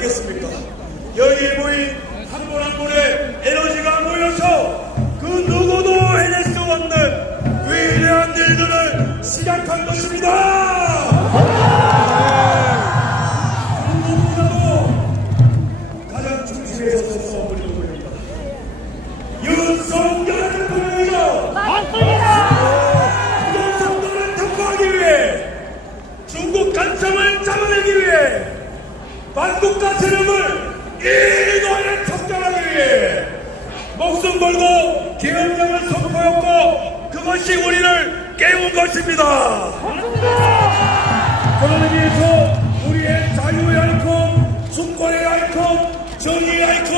아니겠습니까? 여기에 모인 한 분 한 분의 에너지가 모여서 그 누구도 해낼 수 없는 위대한 일들을 시작한 것입니다. 그 누구보다도 가장 중심에 서서 싸움을 이루고 윤석열 대통령이죠. 부정선거를 통과하기 위해 중국 간첩을 잡아내기 위해 반국가 세력을 일거에 척결하기 위해 목숨 걸고 기업령을 선포했고 그것이 우리를 깨운 것입니다. 그런 의미에서 우리의 자유의 아이콘, 주권의 아이콘, 정의의 아이콘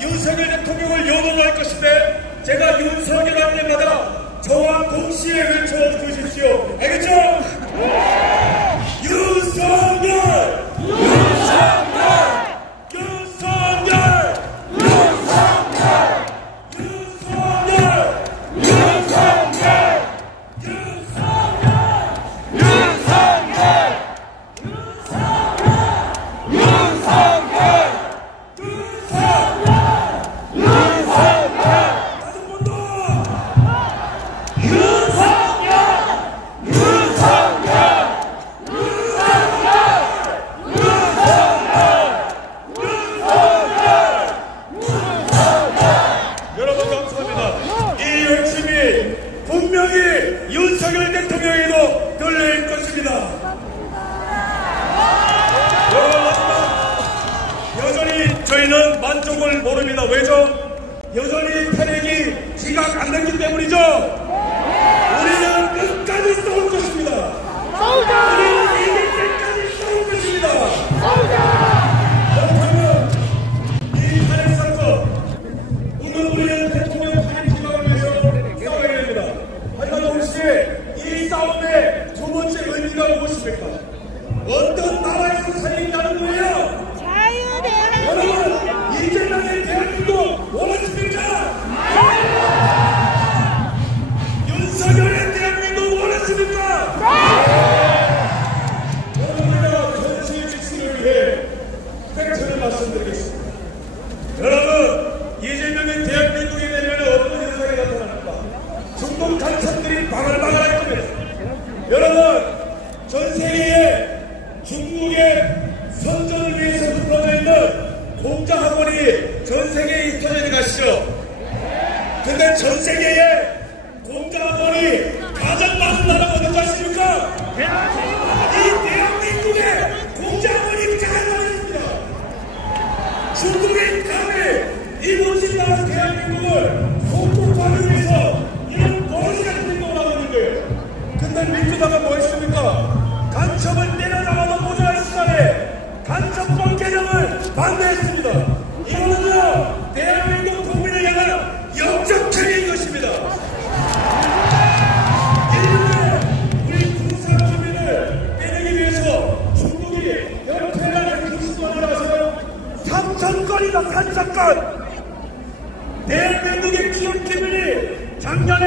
윤석열 대통령을 영원할 것인데 제가 윤석열 할 때마다 저와 동시에 외쳐주십시오. 알겠죠? 윤석열! 윤석열! 윤석열! 윤석열! 윤석열! 윤석열! 윤석열 대통령에도 들릴 것입니다. 여전히 저희는 만족을 모릅니다. 왜죠? 여전히 탄핵이 지각 안 됐기 때문이죠. 우리는 끝까지 싸울 것입니다. 우리는 이길 때까지 싸울 것입니다. 그렇다면 이 탄핵 사건 오늘 우리는 대통령 탄핵 지각을 위해서 싸워야 됩니다. 하지만 동시에 이 싸움의 두 번째 의미가 무엇입니까? 어떤 나라에서 살인다는 거예요? 여러분, 이재명의 대한민국 원하십니까? 윤석열의 대한민국 원하십니까? 여러분과 전시의 직승을 위해 팩트를 말씀드리겠습니다. 여러분, 이재명의 대한민국이 되면 어떤 현상이 나타납니까? 중국 간첩들이 바글바글 할 겁니다. 여러분, 전 세계에 중국의 선전을 위해서 불러져 있는 공자학원이 전 세계에 흩어져 있는 것이죠. 근데 전 세계에 공자학원이 가장 많은 나라가 어딘지 아십니까? 이 대한민국에 공자학원이 가장 많이 있습니다. 중국의 감히 이 멋진 나라 대한민국을 소통하기 위해서 이런 머리 같은 행동을 하고 있는데, 근데 민주당은 뭐 했습니까? 간첩을 때려잡아도 모자랄 시간에 간첩법 개정을 반대했습니다. 이거는요, 대한민국 국민을 향한 역적행위인 것입니다. 일본에 우리 군사 주민을 빼내기 위해서 중국이 연패라는 기수권을 하세요. 3,000건이다, 3,000건! 대한민국의 기업기밀이 작년에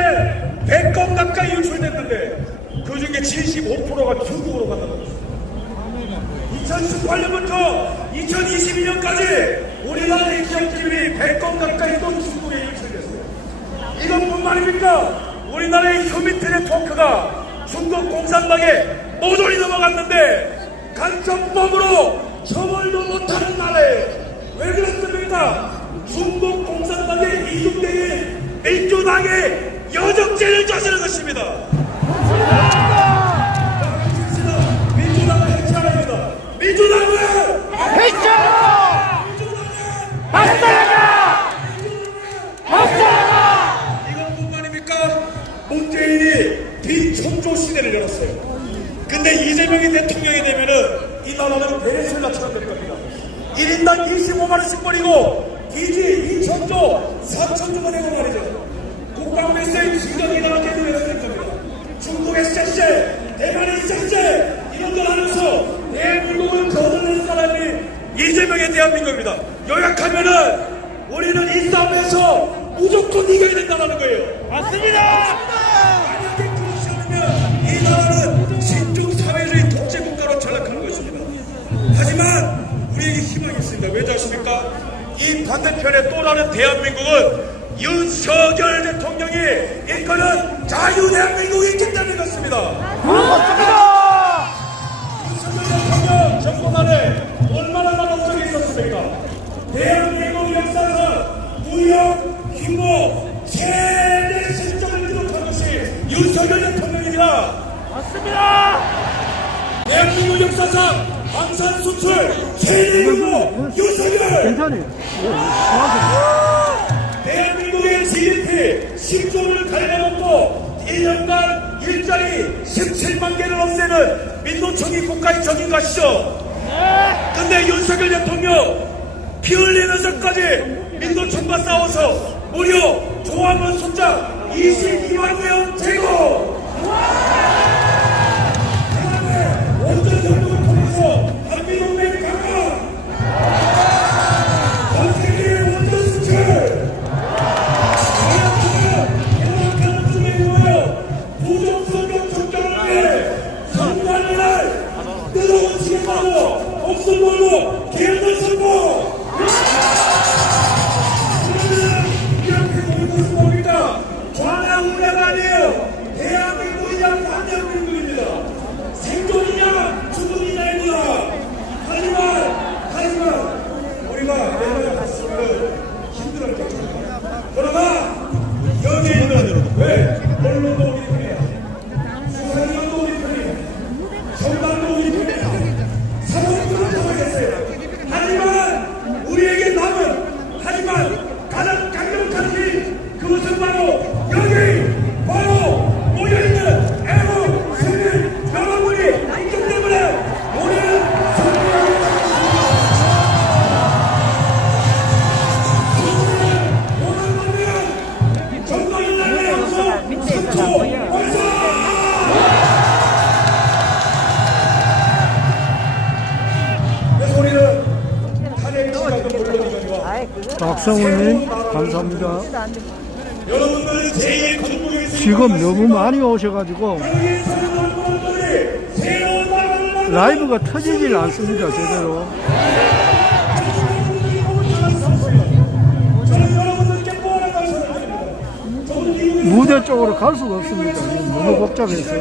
100건 가까이 유출됐는데 그 중에 75%가 중국으로 간다고 했습니다. 2018년부터 2022년까지 우리나라의 기업기밀이 100건 가까이 또 중국에 유출됐어요. 이것뿐만입니까? 우리나라의 휴민트 네트워크가 중국 공산당에 모조리 넘어갔는데 간첩법으로 처벌도 못하는 나라에 왜 그렇습니까? 중국 공산당의 이중대인 민주당의 여적죄를 저지른 것입니다. 민주당을 해체해야 합니다. 민주당을 해체하라! 박살나라! 박살나라! 이것뿐만입니까? 문재인이 비청조 시대를 열었어요. 근데 이재명이 대통령이 되면은 이 나라는 베네수엘라처럼 될 겁니다. 1인당 25만원씩 버리고 기지 2천조 4천조가 되고 말이죠. 국방배수의 진정이 나오게 될 겁니다. 중국의 쎄쎄, 대만의 쎄쎄 이런 걸 하면서 대한민국을 거둬낸 사람이 이재명의 대한민국입니다. 요약하면은 우리는 이 싸움에서 무조건 이겨야 된다는 거예요. 맞습니다! 만약에 그렇지 않으면 이 나라는 신중 사회주의 독재 국가로 전락하는 것입니다. 하지만 우리에게 희망이 있습니다. 왜지 아십니까? 이 반대편에 또 다른 대한민국은 윤석열 대통령이 이끄는 자유대한민국이 있기 때문에 그렇습니다. 그렇습니다. 윤석열 대통령 정권 안에 얼마나 많은 적이 있었습니까? 대한민국 역사에서 무역, 규모, 최대 실적을 기록한 것이 윤석열 대통령입니다. 맞습니다. 대한민국 역사상 방산 수출 최대 규모 윤석열! 괜찮아요. 대한민국의 GDP 10조를 달려놓고 1년간 일자리 17만 개를 없애는 민노총이 국가의 적인 것이죠. 근데 윤석열 대통령 피 흘리면서까지 민노총과 싸워서 무려 조합원 숫자 22만 명 제거! 그다음에 원전 정부를 통해서 한미동맹 강화! 전 세계의 원전 수출! 뜨거운 지금으로 목숨 걸고 계획을 선포! 그러면 이렇게 보이고 있습니다. 좌나우냐가 아니에요. 대한민국이냐 대한민국입니다. 생존이냐 죽음이냐입니다. 하지만 우리가 내가 갔으면 힘들었겠죠. 그러나 여기 있는 왜 언론도 우리 편이야, 수사기관도 우리 편이야, 정당도 우리 편이야, 사법부도 잡아겠어요. 하지만 우리에게 남은 가장 강력한 힘, 그것은 바로 여기 모여있는 애국 시민 여러분이 있기 때문에 우리는 오늘 보면 정권을 날려서 3초 완성! 박성훈님 감사합니다. 여러분들 제2의 건국의 지금 너무 많이 오셔가지고 라이브가 터지질 않습니다. 제대로. 무대 쪽으로 갈 수가 없습니다. 너무 복잡해서.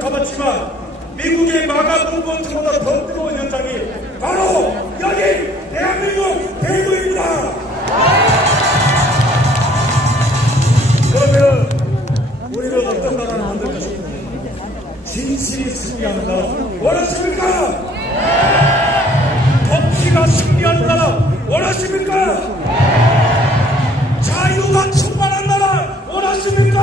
가봤지만 미국의 마가 문건보다 더 뜨거운 현장이 바로 여기 대한민국 대구입니다. 그러면 우리는 어떤 나라를 만들 것입니까? 진실이 승리하는 나라 원하십니까? 법치가 승리하는 나라 원하십니까? 자유가 충만한 나라 원하십니까?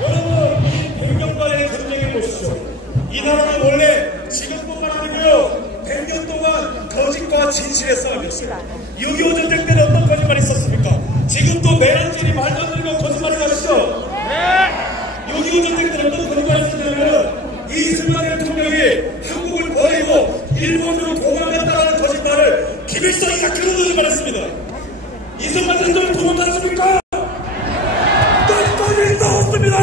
여러분, 이 100년간의 전쟁해 보시죠. 이 나라는 원래 지금뿐만 아니고요, 100년 동안 거짓과 진실의 싸움이었어요. 6.25 전쟁 때는 어떤 거짓말이 있었습니까? 지금도 메란젤이 말도 안 되는 거짓말이 나시죠? 6.25 전쟁 때는 어떤 거짓말이 있었냐면 이승만 대통령이 한국을 버리고 일본으로 도망갔다는 거짓말을 김일성이가 그런 거짓말을 했습니다. 이승만 대통령이 도망갔습니까? 끝까지 싸웠습니다.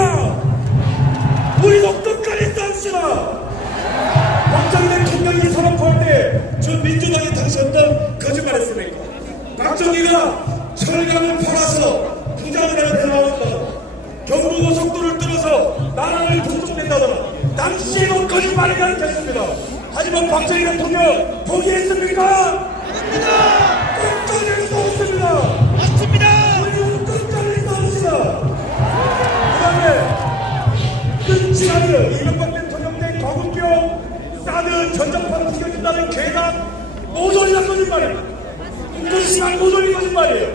우리도 끝까지 싸웁시다. 박정희 대통령이 선언할 때 저 민주당이 당시 어떤 거짓말 했습니까? 박정희가 철강을 팔아서 부자들한테 나왔다, 경부고속도를 뚫어서 나라를 동쪽낸다더라. 당시에는 거짓말이 가르쳤습니다. 하지만 박정희 대통령 포기했습니까? 아닙니다. 끝까지 싸웠습니다. 맞습니다. 우리는 끝까지 싸웁시다. 그 다음에 끝이 아니에요. 이명박 대통령 때 광우병 사드 전장판 튀겨진다는 괴담 모조리란 거짓말이에요. 끝이란 모조리 거짓말이에요.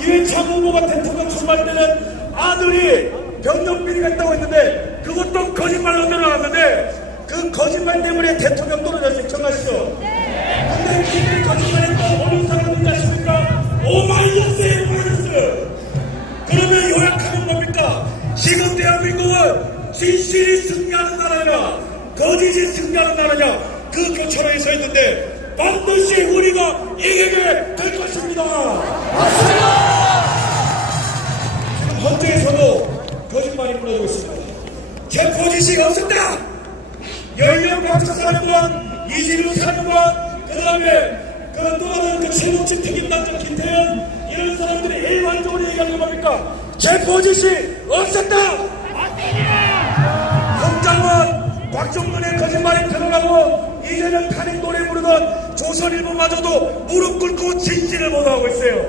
이회창 후보가 대통령 출마할 때는 아들이 병력비리가 있다고 했는데 그것도 거짓말로 드러났는데 그 거짓말 때문에 대통령 떨어졌어요. 기억나시죠? 근데 이게 거짓말했던 어느 사람인지 아십니까? 오마이뉴스예요, 오마이뉴스. 그러면 요약하면 뭡니까? 지금 대한민국은 진실이 승리하는 나라냐 거짓이 승리하는 나라냐, 그 교차로에 서 있는데 반드시 우리가 이기게 될 것입니다. 맞습니다. 지금 헌재에서도 거짓말이 무너지고 있습니다. 체포 지시가 없습니다. 열명 박사사령관, 이진우 사령관, 그 다음에 또 다른 그 최동식 특임단장 김태현, 이런 사람들이 일반적으로 얘기하는 게 뭡니까? 체포 지시 없었다! 홍장원, 곽종근의 거짓말이 드러나고 이제는 탄핵 노래 부르던 조선일보마저도 무릎 꿇고 진실을 보도하고 있어요.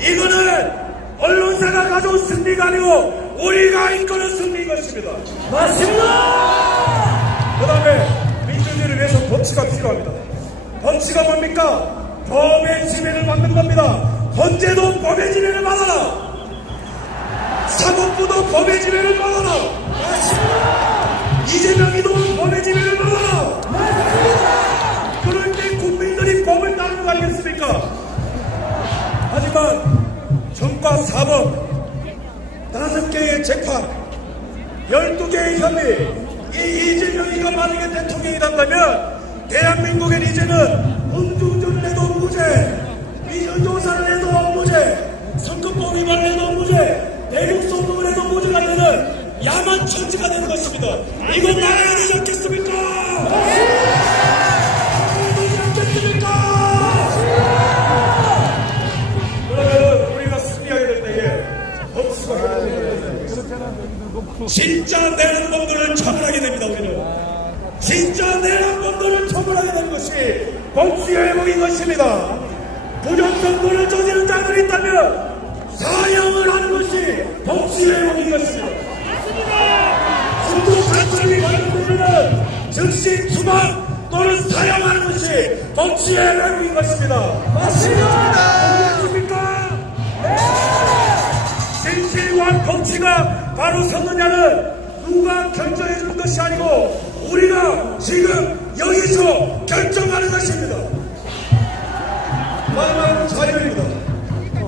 이거는 언론사가 가져온 승리가 아니고 우리가 이끄는 승리인 것입니다. 맞습니다! 그 다음에 민주주의를 위해서 법치가 필요합니다. 법치가 뭡니까? 법의 지배를 받는 겁니다. 헌재도 법의 지배를 받아라. 사법부도 법의 지배를 받아라. 맞습니다. 이재명이도 법의 지배를 받아라. 맞습니다. 그런데 국민들이 법을 따르는 거 아니겠습니까? 하지만 정과 사법 5개의 재판 12개의 혐의, 이 이재명이가 만약에 대통령이 된다면 대한민국엔 이제는 음주운전을 해도 무죄, 위조조사를 해도 무죄, 선거법 위반을 해도 무죄, 대륙소송을 해도 무죄가 되는 야만 천지가 되는 것입니다. 이거 말해야 되지 않겠습니까? 말해야 되지 않겠습니까? 그러면 우리가 승리하게 될 때에 법치가 진짜 내란범들을 처벌하게 됩니다. 우리는 진짜 내란범들을 처벌하게 되는 것이 법치의 회복인 것입니다. 부정선거를 저지른 자들이 있다면 사형을 하는 것이 법치의 회복인 것입니다. 중도 간첩이 관련되면 즉시 추방 또는 사형하는 것이 법치의 회복인 것입니다. 맞습니다. 맞습니까? 네. 진실과 법치가 바로 섰느냐는 누가 결정해 주는 것이 아니고 우리가 지금 여기서 결정하는 것입니다. 마지막으로 자유입니다.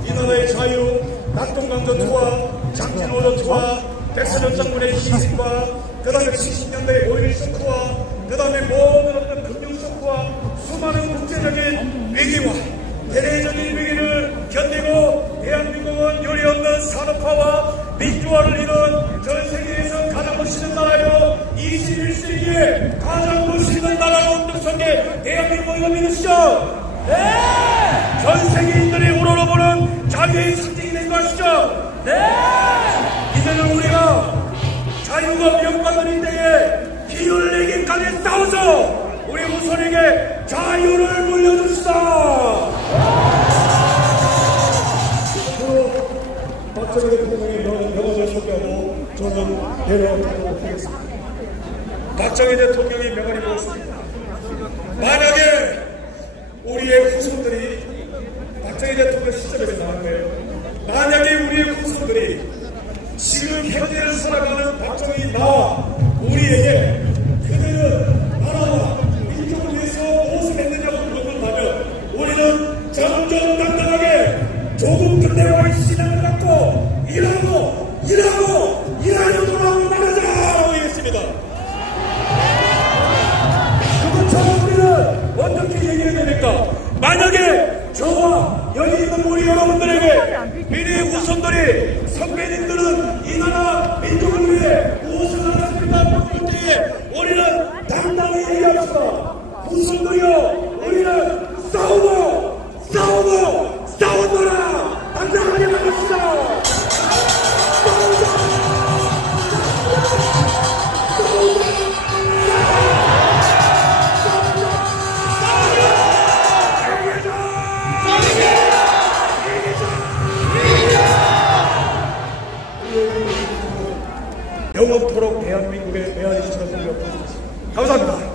이 나라의 자유, 낙동강 전투와 장진호 전투와 백선엽 장군의 희생과 그 다음에 70년대의 5.11 쇼크와 그 다음에 모든 어떤 금융 쇼크와 수많은 국제적인 위기와 대내적인 위기를 견디고 대한민국은 요리 없는 산업화와 민주화를 이룬 전 세계에서 가장 멋있는 나라요 21세기에 가장 멋있는 나라로 운명성의 대한민국이라 믿으시죠? 네! 전 세계인들이 우러러보는 자유의 상징이 된 거 아시죠? 네! 이제는 우리가 자유가 위협받는 때에 기회를 내기까지 싸워서 우리 후손에게 자유를 물려줍시다! 박정희 대통령의 명언을 소개하고 저는 내려가도록 하겠습니다. 박정희 대통령의 명언이 무엇입니까? 만약에 우리의 후손들이 박정희 대통령 시점에서 나온 거예요. 만약에 우리의 후손들이 지금 현재를 살아가는 박정희 나와 우리에게 그들은 나라와 민족을 위해서 무엇을 했느냐고 물어본다면 우리는 정정당당하게 조국 근대화의 신앙을 갖고 일하려고 말하자라고 얘기했습니다. 그것처럼 우리는 어떻게 얘기해야 됩니까? 만약에 저와 여기 있는 우리 여러분들에게 미래의 후손들이 선배님들은 이 나라 민족을 위해 무엇을 하셨습니까? 물을 때에 우리는 당당히 얘기합시다. 후손들이여 우리는 싸우노라 당당하게 말합시다. 영원토록 대한민국의 대한민국을 감사합니다.